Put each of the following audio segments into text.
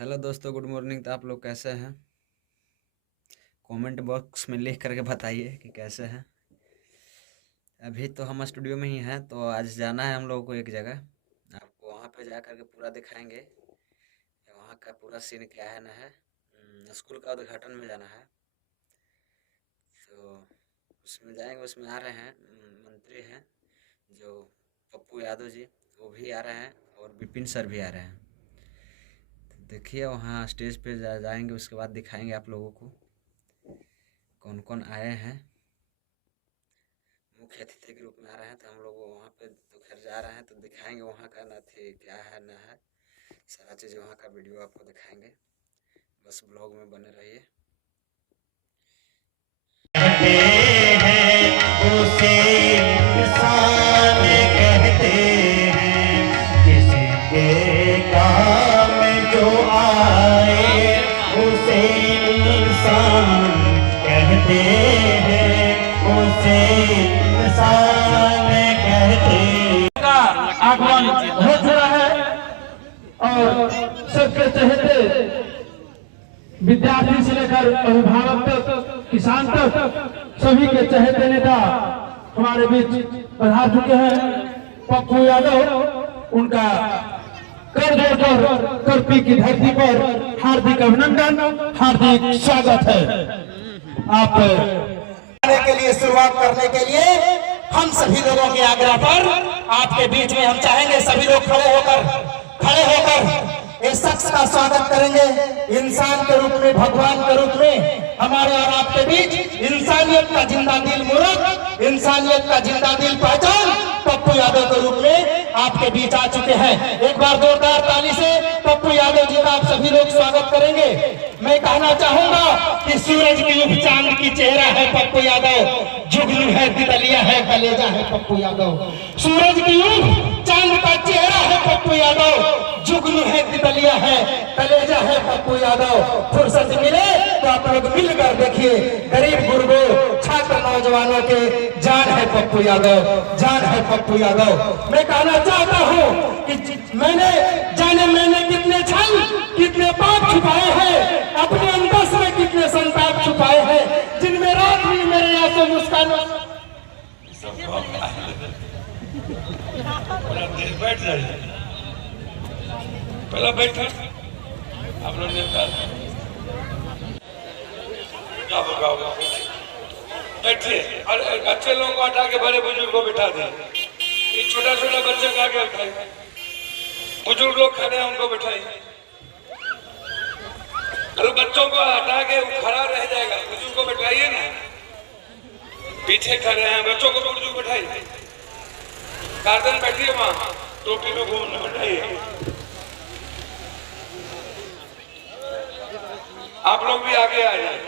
Hello दोस्तों, good morning. तो आप लोग कैसे हैं? कमेंट बॉक्स में लिख करके बताइए कि कैसे हैं। अभी तो हम स्टूडियो में ही हैं, तो आज जाना है हम लोगों को एक जगह। आपको वहाँ पे जा करके पूरा दिखाएंगे वहाँ का पूरा सीन क्या है ना है। स्कूल का उद्घाटन में जाना है, तो उसमें जाएंगे। उसमें आ रहे हैं मंत्री हैं जो पप्पू यादव जी, वो भी आ रहे हैं और विपिन सर भी आ रहे हैं। तो देखिए वहाँ स्टेज पे जाएंगे, उसके बाद दिखाएंगे आप लोगों को कौन कौन आए हैं। मुख्य अतिथि के रूप में आ रहे हैं, तो हम लोग वहाँ पे तो खैर जा रहे हैं, तो दिखाएंगे वहाँ का ना थी क्या है ना है, सारा चीज़ वहाँ का वीडियो आपको दिखाएंगे। बस ब्लॉग में बने रहिए। उसे इंसान कहते हैं, किसी के काम जो आए उसे इंसान कहते हैं, उसे इंसान कहते हैं। आगमन हो चुका है और सबके चहेते विद्यार्थी से लेकर अभिभावक तक, किसान तक, सभी के चहेते नेता हमारे बीच पधार चुके हैं। पप्पू यादव, उनका कर जोड़कर करपी की धरती पर हार्दिक अभिनंदन, हार्दिक स्वागत है। आप के लिए शुरुआत करने के लिए हम सभी लोगों के आग्रह पर आपके बीच में हम चाहेंगे सभी लोग खड़े होकर इस शख्स का स्वागत करेंगे। इंसान के रूप में, भगवान के रूप में हमारे और आपके बीच इंसानियत का जिंदा दिल मूर्त, इंसानियत का जिंदा दिल पहचान पप्पू यादव के रूप में आपके बीच आ चुके हैं। एक बार जोरदार ताली से पप्पू यादव जी का आप सभी लोग स्वागत करेंगे। मैं कहना चाहूंगा कि सूरज की उप चांद की चेहरा है पप्पू यादव, जुगनू है, तितलिया है, कलेजा है पप्पू यादव। सूरज की उप चांद का चेहरा है पप्पू यादव, जुगनू है, तितलिया है, कलेजा है पप्पू यादव। फुर्सत मिले तो आप लोग मिलकर देखिए, गरीब गुरबों, छात्र नौजवानों के जान है पप्पू यादव, जान है पप्पू यादव। मैं कहना चाहता हूँ कि मैंने कितने छल, कितने पाप छुपाए हैं, अपने अंदर में कितने संताप छुपाए हैं, जिनमें रात भी मेरे आंसू मुस्कान। बैठ जाइए, पहला बैठा आप लोग बैठिए और अच्छे लोगों को हटा के बड़े बुजुर्ग को बिठा दें। ये छोटा छोटा बच्चे का आगे उठाइए, बुजुर्ग लोग खड़े हैं उनको बिठाइए। अरे बच्चों को हटा के खड़ा रह जाएगा, बुजुर्ग को बिठाइए ना। पीछे खड़े हैं बच्चों को बुजुर्ग बिठाइए। गार्डन बैठिए, वहां टोपी में घूमने बिठाइए। आप लोग भी आगे आ जाए।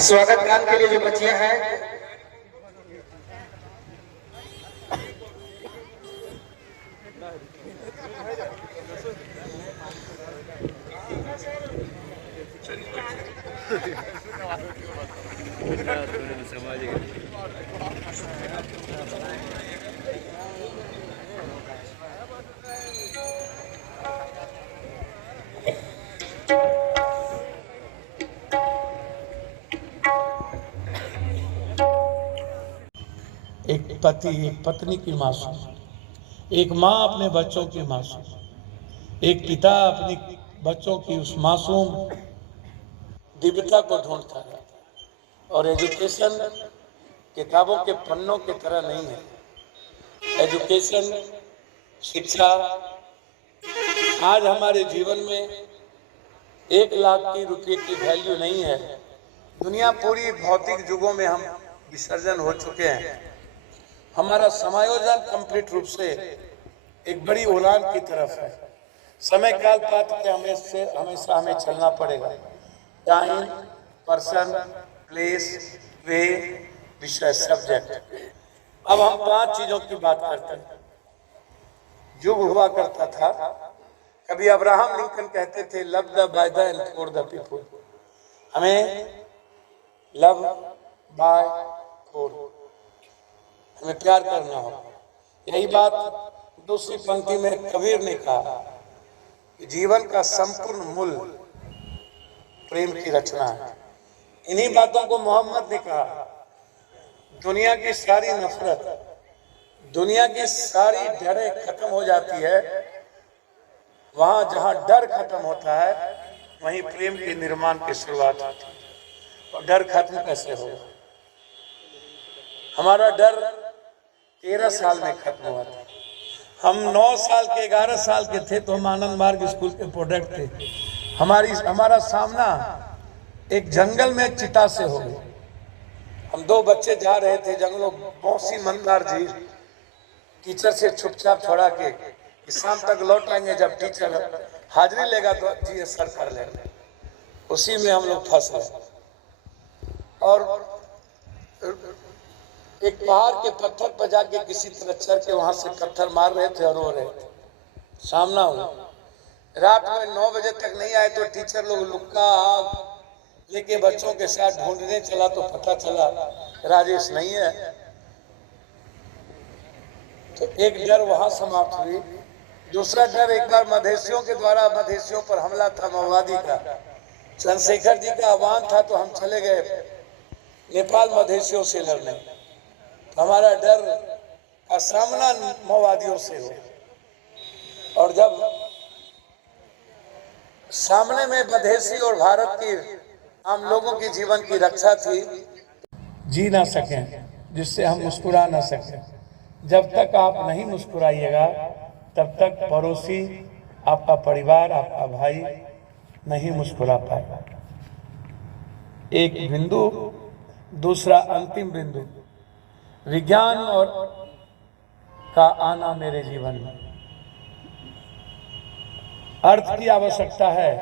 स्वागत गान के लिए जो बच्चियां हैं, एक पति एक पत्नी की मासूम, एक माँ अपने बच्चों की मासूम, एक पिता अपनी बच्चों की उस मासूम दिव्यता को ढूंढता है। और एजुकेशन किताबों के पन्नों की तरह नहीं है। एजुकेशन, शिक्षा आज हमारे जीवन में 1 लाख की रुपये की वैल्यू नहीं है। दुनिया पूरी भौतिक युगों में हम विसर्जन हो चुके हैं। हमारा समायोजन कंप्लीट रूप से एक बड़ी उड़ान की तरफ है। समय काल पात्र के हमेशा हमें चलना पड़ेगा। टाइम, पर्सन, प्लेस, वे, विषय, सब्जेक्ट। अब हम 5 चीजों की बात करते हैं। युग हुआ करता था, कभी अब्राहम लिंकन कहते थे love the by the end for the people. हमें लव बाय फॉर, हमें प्यार करना हो। यही बात दूसरी पंक्ति में कबीर ने कहा कि जीवन का संपूर्ण मूल प्रेम की रचना है। इन्हीं बातों को मोहम्मद ने कहा, दुनिया की सारी नफरत, दुनिया की सारी डरें खत्म हो जाती है। वहां जहां डर खत्म होता है वहीं प्रेम के निर्माण की शुरुआत होती है। और डर खत्म कैसे होगा? हमारा डर 13 साल में खत्म हुआ था। हम 9 साल के 11 साल के थे तो हम आनंद मार्ग स्कूल के प्रोडक्ट थे। हमारा सामना एक जंगल में चिता से हो गया। हम 2 बच्चे जा रहे थे जंगलों, मौसी मंदार झील, टीचर से चुपचाप छोड़ा के कि शाम तक लौट आएंगे, जब टीचर हाजिरी लेगा तो जी सर कर लेंगे। उसी में हम लोग फंस गए और एक पहाड़ के पत्थर पर जाके किसी तरह चढ़ के वहां से पत्थर मार रहे थे और रो रहे थे। सामना हुआ, रात में 9 बजे तक नहीं आए तो टीचर लोग लुक्का आग लेके बच्चों के साथ ढूंढने चला तो पता चला राजेश नहीं है। तो एक डर वहां समाप्त हुई। दूसरा डर, एक बार मधेसियों के द्वारा मधेसियों पर हमला था, माओवादी का। चंद्रशेखर जी का आह्वान था तो हम चले गए नेपाल मधेसियों से लड़ने। तो हमारा डर का सामना माओवादियों से हो। और जब सामने में मधेसी और भारत की आम लोगों की जीवन की रक्षा थी, जी ना सकें, जिससे हम मुस्कुरा ना सकें। जब तक आप नहीं मुस्कुराइएगा तब तक पड़ोसी, आपका परिवार, आपका भाई नहीं मुस्कुरा पाएगा। एक बिंदु। दूसरा अंतिम बिंदु, विज्ञान और का आना मेरे जीवन में। अर्थ की आवश्यकता है,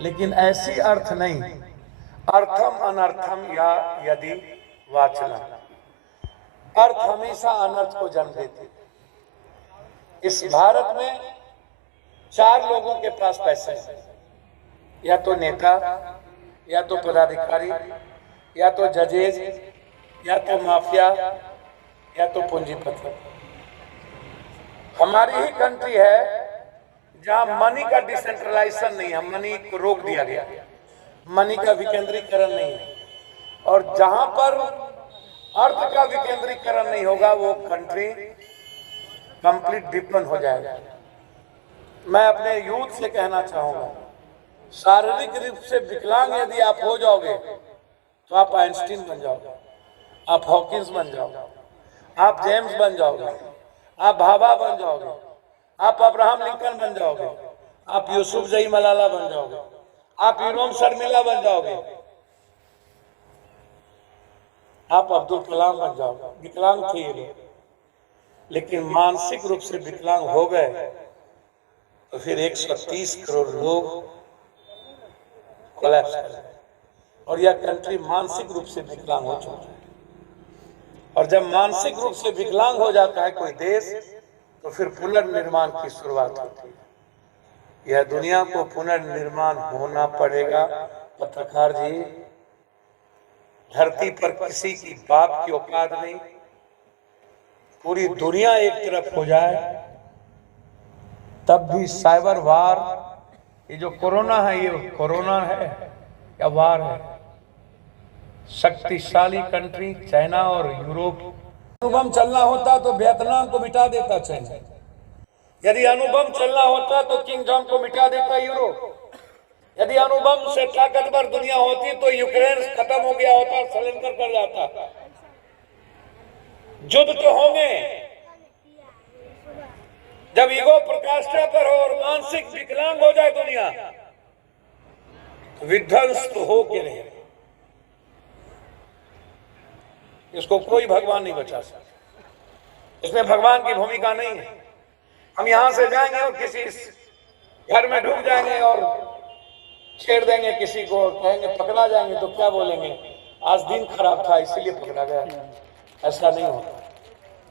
लेकिन ऐसी अर्थ नहीं, अर्थम अनर्थम या यदि वाचना। अर्थ हमेशा अनर्थ को जन्म देती। इस भारत में 4 लोगों के पास पैसे हैं, या तो नेता, या तो पदाधिकारी, या तो जजेज, या तो माफिया, या तो पूंजीपति। हमारी ही कंट्री है जहां मनी का डिसेंट्रलाइजेशन नहीं है, मनी को रोक दिया गया, मनी का विकेंद्रीकरण नहीं है। और जहां पर अर्थ का विकेंद्रीकरण नहीं होगा वो कंट्री कंप्लीट डिपेंड हो जाएगा। मैं अपने यूथ से कहना चाहूंगा, शारीरिक रूप से विकलांग यदि आप हो जाओगे तो आप आइंस्टीन बन जाओगे, आप हॉकिंस बन जाओगे, आप जेम्स बन जाओगे, आप भाभा बन जाओगे, आप अब्राहम लिंकन बन जाओगे, आप यूसुफ जई मलाला बन जाओगे, आप यूरोम शर्मिला बन जाओगे, आप अब्दुल कलाम बन जाओगे। विकलांग थे ये लोग, लेकिन मानसिक रूप से विकलांग हो गए तो फिर 130 करोड़ लोग कोलैप्स कर गए और यह कंट्री मानसिक रूप से विकलांग हो चुकी है। और जब मानसिक रूप से विकलांग हो जाता है कोई देश तो फिर पुनर्निर्माण की शुरुआत होती है। यह दुनिया को पुनर्निर्माण होना पड़ेगा। पत्रकार जी, धरती पर किसी की बाप की औकात नहीं, पूरी दुनिया एक तरफ हो जाए तब भी साइबर वार, ये जो कोरोना है, ये कोरोना है या वार है? शक्तिशाली कंट्री चाइना और यूरोप, अणुबम चलना होता तो वियतनाम को मिटा देता चाइना, यदि अणुबम चलना होता तो किंग जॉन को मिटा देता यूरोप, यदि अणुबम से ताकतवर दुनिया होती तो यूक्रेन खत्म हो गया होता, सरेंडर कर जाता। युद्ध तो होंगे, जब ईगो प्रकाष्ठा पर हो और मानसिक विकलांग हो जाए दुनिया तो विध्वंस तो हो के रहे, इसको कोई भगवान नहीं बचा सकता। इसमें भगवान की भूमिका नहीं है। हम यहां से जाएंगे और किसी घर में ढुक जाएंगे और छेड़ देंगे किसी को, कहेंगे पकड़ा जाएंगे, तो क्या बोलेंगे, आज दिन खराब था इसलिए पकड़ा गया। ऐसा नहीं होता।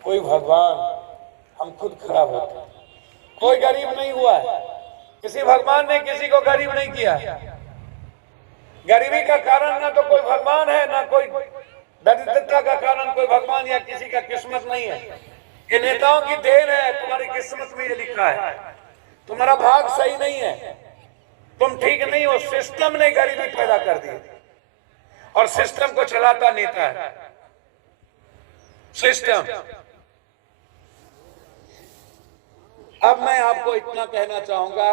कोई भगवान, हम खुद खराब होते। कोई गरीब नहीं हुआ है, किसी भगवान ने किसी को गरीब नहीं किया। गरीबी का कारण ना तो कोई भगवान है, ना कोई दरिद्रता का कारण कोई भगवान या किसी का किस्मत नहीं है। ये नेताओं की देन है। तुम्हारी किस्मत में ये लिखा है, तुम्हारा भाग सही नहीं है, तुम ठीक नहीं हो। सिस्टम ने गरीबी पैदा कर दी और सिस्टम को चलाता नेता है। सिस्टम। अब मैं आपको इतना कहना चाहूंगा,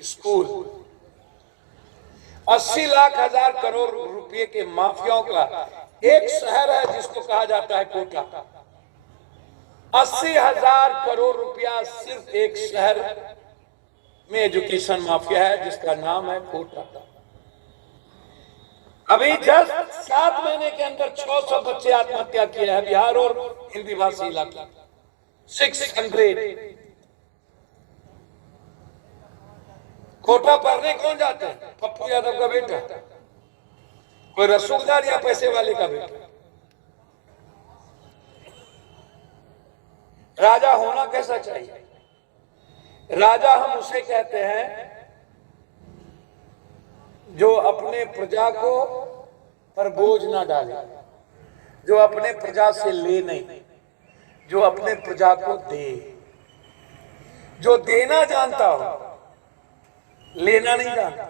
स्कूल 80 लाख हजार करोड़ रुपए के माफियाओं का एक शहर है जिसको कहा जाता है कोटा। 80,000 करोड़ रुपया सिर्फ एक शहर में एजुकेशन माफिया है जिसका नाम है कोटा। अभी जस्ट 7 महीने के अंदर 600 बच्चे आत्महत्या किए हैं बिहार और हिंदी भाषी इलाके। 600। कोटा पढ़ने कौन जाते हैं? पप्पू यादव का बेटा, कोई रसूखदार या पैसे वाले का बेटा। राजा होना कैसा चाहिए? राजा हम उसे कहते हैं जो अपने प्रजा को पर बोझ ना डाले, जो अपने प्रजा से ले नहीं, जो अपने प्रजा को दे, जो देना जानता हो, लेना नहीं जानता।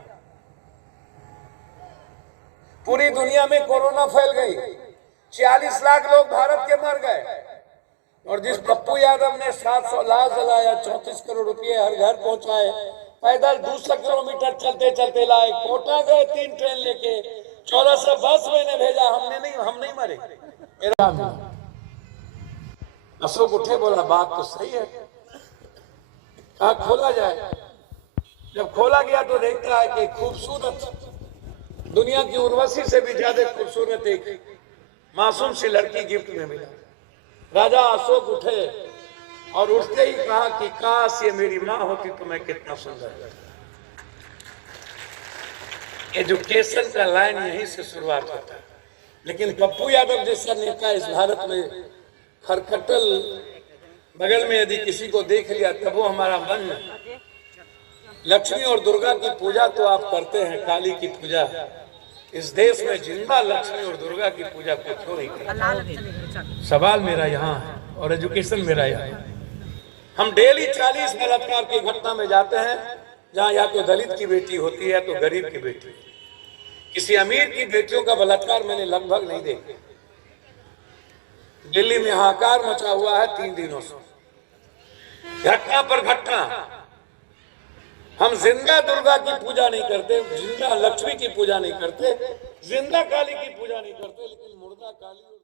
पूरी दुनिया में कोरोना फैल गई, 40 लाख लोग भारत के मर गए, और जिस पप्पू यादव ने 700 लाश जलाया, 34 करोड़ रुपए हर घर पहुंचाए, पैदल 200 किलोमीटर चलते चलते लाए, कोटा गए 3 ट्रेन लेके, 1400 बस मैंने भेजा, हम नहीं मरे। अशोक उठे, बोला बात तो सही है, कहा खोला जाए। जब खोला गया तो देखता है कि खूबसूरत, दुनिया की उर्वशी से भी ज्यादा खूबसूरत एक मासूम सी लड़की गिफ्ट में मिला। राजा अशोक उठे और उठते ही कहा कि काश ये मेरी माँ होती तो मैं कितना सुंदर रहता। एजुकेशन का लाइन यहीं से शुरुआत होता है। लेकिन पप्पू यादव जैसा नेता इस भारत में खरखटल बगल में यदि किसी को देख लिया तब वो हमारा मन। लक्ष्मी और दुर्गा की पूजा तो आप करते हैं, काली की पूजा इस देश में जिंदा लक्ष्मी और दुर्गा की पूजा को क्यों नहीं करते? सवाल मेरा यहाँ है और एजुकेशन मेरा यहाँ है। हम डेली 40 बलात्कार की घटना में जाते हैं जहाँ या तो दलित की बेटी होती है तो गरीब की बेटी। किसी अमीर की बेटियों का बलात्कार मैंने लगभग नहीं देखा। दिल्ली में हाहाकार मचा हुआ है 3 दिनों से, घटना पर घटना। हम जिंदा दुर्गा की पूजा नहीं करते, जिंदा लक्ष्मी की पूजा नहीं करते, जिंदा काली की पूजा नहीं करते, लेकिन मुर्दा काली